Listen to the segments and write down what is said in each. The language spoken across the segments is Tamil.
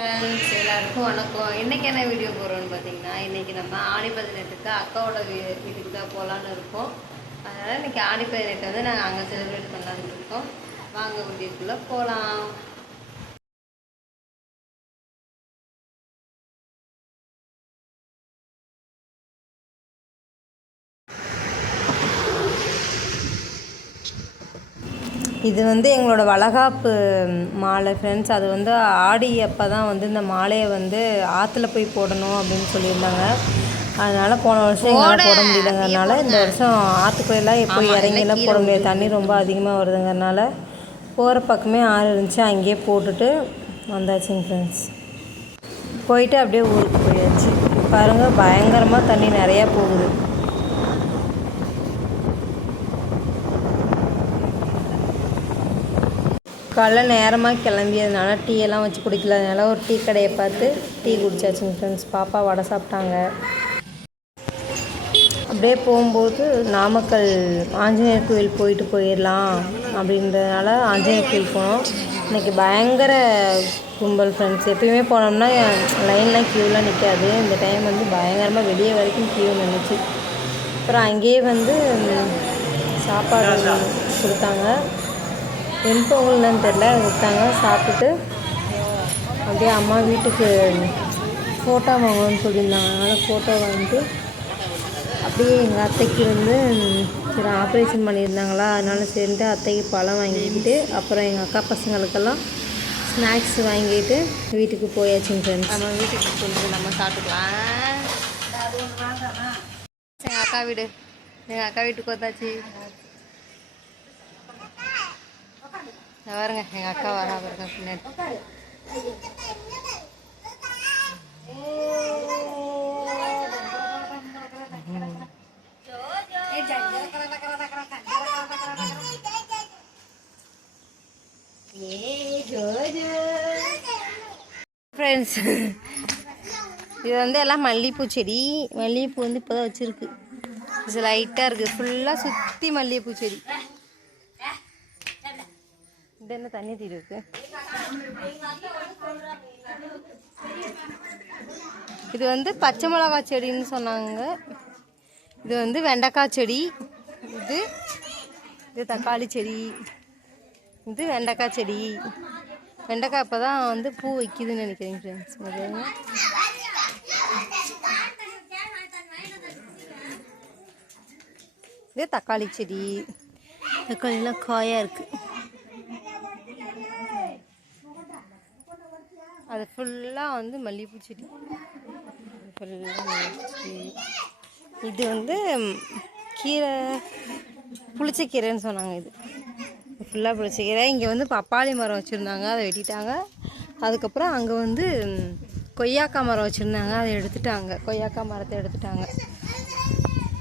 ஃப்ரெண்ட்ஸ் எல்லாருக்கும் வணக்கம். இன்றைக்கி என்ன வீடியோ போடுறோன்னு பார்த்தீங்கன்னா, இன்றைக்கி நம்ம ஆடி 18க்கு அக்காவோட வீட்டுக்கு தான் போகலான்னு இருக்கோம். அதனால் இன்றைக்கி ஆடி 18 வந்து நாங்கள் அங்கே செலிப்ரேட் பண்ணலான்னு இருக்கோம். வாங்க வீடியோக்குள்ளே போகலாம். இது வந்து எங்களோட வளகாப்பு மாலை ஃப்ரெண்ட்ஸ். அது வந்து ஆடி அப்போ தான் வந்து இந்த மாலையை வந்து ஆற்றுல போய் போடணும் அப்படின்னு சொல்லியிருந்தாங்க. அதனால் போன வருஷம் எங்களால் போட முடியலங்கிறதுனால இந்த வருஷம் ஆற்றுக்குள்ளெல்லாம் எப்போ இறங்கிலாம் போட முடியாது, தண்ணி ரொம்ப அதிகமாக வருதுங்கிறதுனால போகிற பக்கமே ஆறு இருந்துச்சு, அங்கேயே போட்டுட்டு வந்தாச்சுங்க ஃப்ரெண்ட்ஸ். போயிட்டு அப்படியே ஊருக்கு போயாச்சு. பாருங்கள், பயங்கரமாக தண்ணி நிறையா போகுது. காலைல நேரமாக கிளம்பியதுனால டீ எல்லாம் வச்சு குடிக்கலனால ஒரு டீ கடையை பார்த்து டீ குடிச்சாச்சுங்க ஃப்ரெண்ட்ஸ். பாப்பா வடை சாப்பிட்டாங்க. அப்படியே போகும்போது நாமக்கல் ஆஞ்சநேயர் கோயில் போயிடலாம் அப்படின்றதுனால ஆஞ்சநேயர் கோயில் போனோம். இன்றைக்கி பயங்கர கும்பல் ஃப்ரெண்ட்ஸ். எப்பயுமே போனோம்னா லைன்லாம் க்யூலாம் நிற்காது. இந்த டைம் வந்து பயங்கரமாக வெளியே வரைக்கும் க்யூ நின்றுச்சு. அப்புறம் அங்கேயே வந்து சாப்பாடு கொடுத்தாங்க. வெண்பொங்கல்னு தெரில, கொடுத்தாங்க. சாப்பிட்டுட்டு அப்படியே அம்மா வீட்டுக்கு ஃபோட்டோ வாங்கணும்னு சொல்லியிருந்தாங்க. அதனால் ஃபோட்டோ வாங்கிட்டு அப்படியே எங்கள் அத்தைக்கு வந்து சரி ஆப்ரேஷன் பண்ணியிருந்தாங்களா, அதனால் சரின்ட்டு அத்தைக்கு பழம் வாங்கிக்கிட்டு அப்புறம் எங்கள் அக்கா பசங்களுக்கெல்லாம் ஸ்நாக்ஸ் வாங்கிட்டு வீட்டுக்கு போயாச்சுங்க ஃப்ரெண்ட்ஸ். நம்ம வீட்டுக்கு கொண்டு நம்ம சாப்பிட்டுக்கலாம். எங்கள் அக்கா வீட்டுக்கு வந்தாச்சு. பாருங்க, எங்கள் அக்கா வரா பாருங்க பின்னாடி. ஃப்ரெண்ட்ஸ், இது வந்து எல்லாம் மல்லிகைப்பூ செடி. மல்லிகைப்பூ வந்து இப்போ தான் வச்சுருக்கு. இது லைட்டாக இருக்குது. ஃபுல்லாக சுற்றி மல்லிகைப்பூ செடி. இது என்ன தண்ணி தீடு இருக்கு. இது வந்து பச்சை மிளகாய் செடின்னு சொன்னாங்க. இது வந்து வெண்டைக்காய் செடி. இது தக்காளி செடி. இது வெண்டைக்காய் செடி. வெண்டைக்காய் இப்போ தான் வந்து பூ வைக்குதுன்னு நினைக்கிறேன் ஃப்ரெண்ட்ஸ். இது தக்காளி செடி. தக்காளிலாம் காயாக இருக்குது. அது ஃபுல்லாக வந்து மல்லிகைப்பூ செடி. இது வந்து கீரை, புளிச்சக்கீரைன்னு சொன்னாங்க. இது ஃபுல்லாக புளிச்சக்கீரை. இங்கே வந்து பப்பாளி மரம் வச்சுருந்தாங்க, அதை வெட்டிட்டாங்க. அதுக்கப்புறம் அங்கே வந்து கொய்யாக்காய் மரம் வச்சுருந்தாங்க, அதை எடுத்துட்டாங்க. கொய்யாக்காய் மரத்தை எடுத்துட்டாங்க.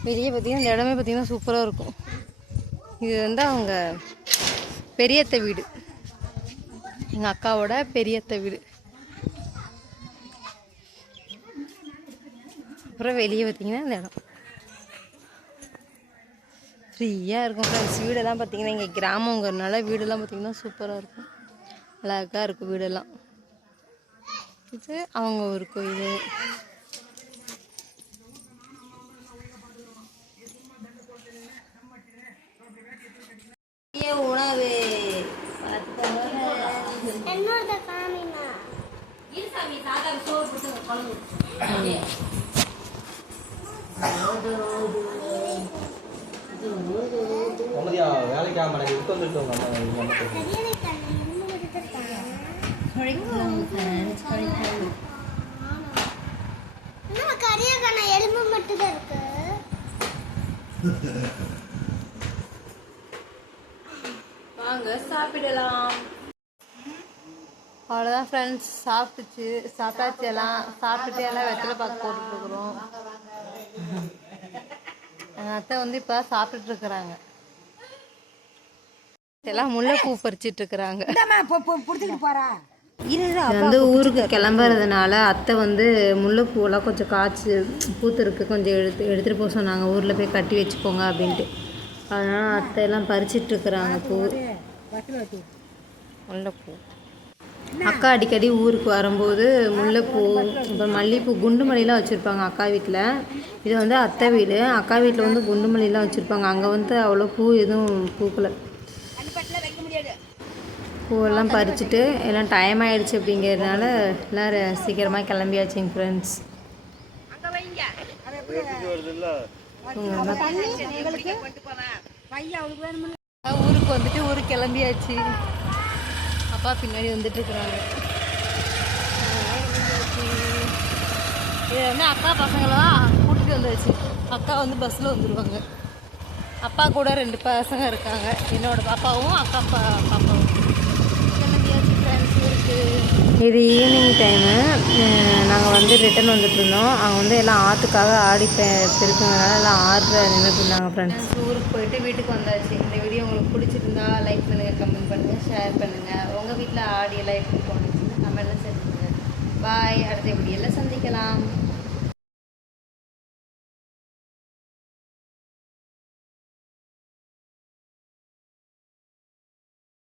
வெளியே பார்த்திங்கன்னா இந்த இடமே பார்த்திங்கன்னா சூப்பராக இருக்கும். இது வந்து அவங்க பெரியத்த வீடு, எங்கள் அக்காவோட பெரியத்த வீடு. அப்புறம் வெளியே பார்த்திங்கன்னா இந்த இடம் ஃப்ரீயாக இருக்கும் ஃப்ரெண்ட்ஸ். வீடெல்லாம் பார்த்திங்கன்னா இங்கே கிராமங்கிறதுனால வீடெல்லாம் பார்த்திங்கன்னா சூப்பராக இருக்கும், அழகாக இருக்கும் வீடெல்லாம். இது அவங்க ஒரு கோயில். உணவு வேலைக்காக விட்டு வந்துட்டோம். எலும்பு மட்டும் தான் இருக்கு. வாங்க சாப்பிடலாம். அவ்வளோதான் ஃப்ரெண்ட்ஸ், சாப்பிட்டாச்சு. எல்லாம் சாப்பிட்டுட்டு எல்லாம் வெத்தலை பாக்கு போட்டுட்ருக்குறோம். எங்கள் அத்தை வந்து இப்போ சாப்பிட்டுட்ருக்குறாங்க. எல்லாம் முல்லைப்பூ பறிச்சிட்டு இருக்கிறாங்க. வந்து ஊருக்கு கிளம்புறதுனால அத்தை வந்து முல்லைப்பூவெல்லாம் கொஞ்சம் காய்ச்சி பூத்துருக்கு, கொஞ்சம் எடுத்துகிட்டு போக சொன்னாங்க. ஊரில் போய் கட்டி வச்சுக்கோங்க அப்படின்ட்டு. அதனால் அத்தையெல்லாம் பறிச்சிட்ருக்குறாங்க பூ, முல்லைப்பூ. அக்கா அடிக்கடி ஊருக்கு வரும்போது முல்லைப்பூ அப்புறம் மல்லிகைப்பூ குண்டு மல்லிலாம் வச்சுருப்பாங்க அக்கா வீட்டில். இது வந்து அத்தை வீடு. அக்கா வீட்டில் வந்து குண்டு மல்லிலாம் வச்சுருப்பாங்க. அங்கே வந்து அவ்வளோ பூ எதுவும் பூக்கலை. பூவெல்லாம் பறிச்சுட்டு எல்லாம் டைம் ஆகிடுச்சு அப்படிங்கிறதுனால எல்லாம் சீக்கிரமாக கிளம்பியாச்சுங்க ஃப்ரெண்ட்ஸ். ஊருக்கு வந்துட்டு ஊருக்கு கிளம்பியாச்சு. அப்பா பின்னாடி வந்துட்டு இருக்கிறாங்க. இது வந்து அக்கா பசங்களாம் கூட்டிகிட்டு வந்தாச்சு. அக்கா வந்து பஸ்ஸில் வந்துடுவாங்க. அப்பா கூட 2 பசங்க இருக்காங்க. என்னோட பாப்பாவும் அக்கா பாப்பாவும் கிளம்பியாச்சு ஃப்ரெண்ட்ஸ் ஊருக்கு. இது ஈவினிங் டைமு. நாங்கள் வந்து ரிட்டன் வந்துட்டு இருந்தோம். அவங்க வந்து எல்லாம் ஆற்றுக்காக ஆடி பெருக்குங்கனால எல்லாம் ஆறில் நின்றுட்டு இருந்தாங்க ஃப்ரெண்ட்ஸ். ஊருக்கு போயிட்டு வீட்டுக்கு வந்தாச்சு. இந்த வீடியோ உங்களுக்கு பிடிச்சிருந்தா லைக் பண்ணுங்கள், கமெண்ட் பண்ணுங்கள், ஷேர் பண்ணுங்கள். உங்கள் வீட்டில் ஆடியெல்லாம் எப்படி போனச்சுன்னு கமெண்ட்டில் சென்ட் பண்ணுங்கள். பாய். அடுத்த வீடியோவில் சந்திக்கலாம்.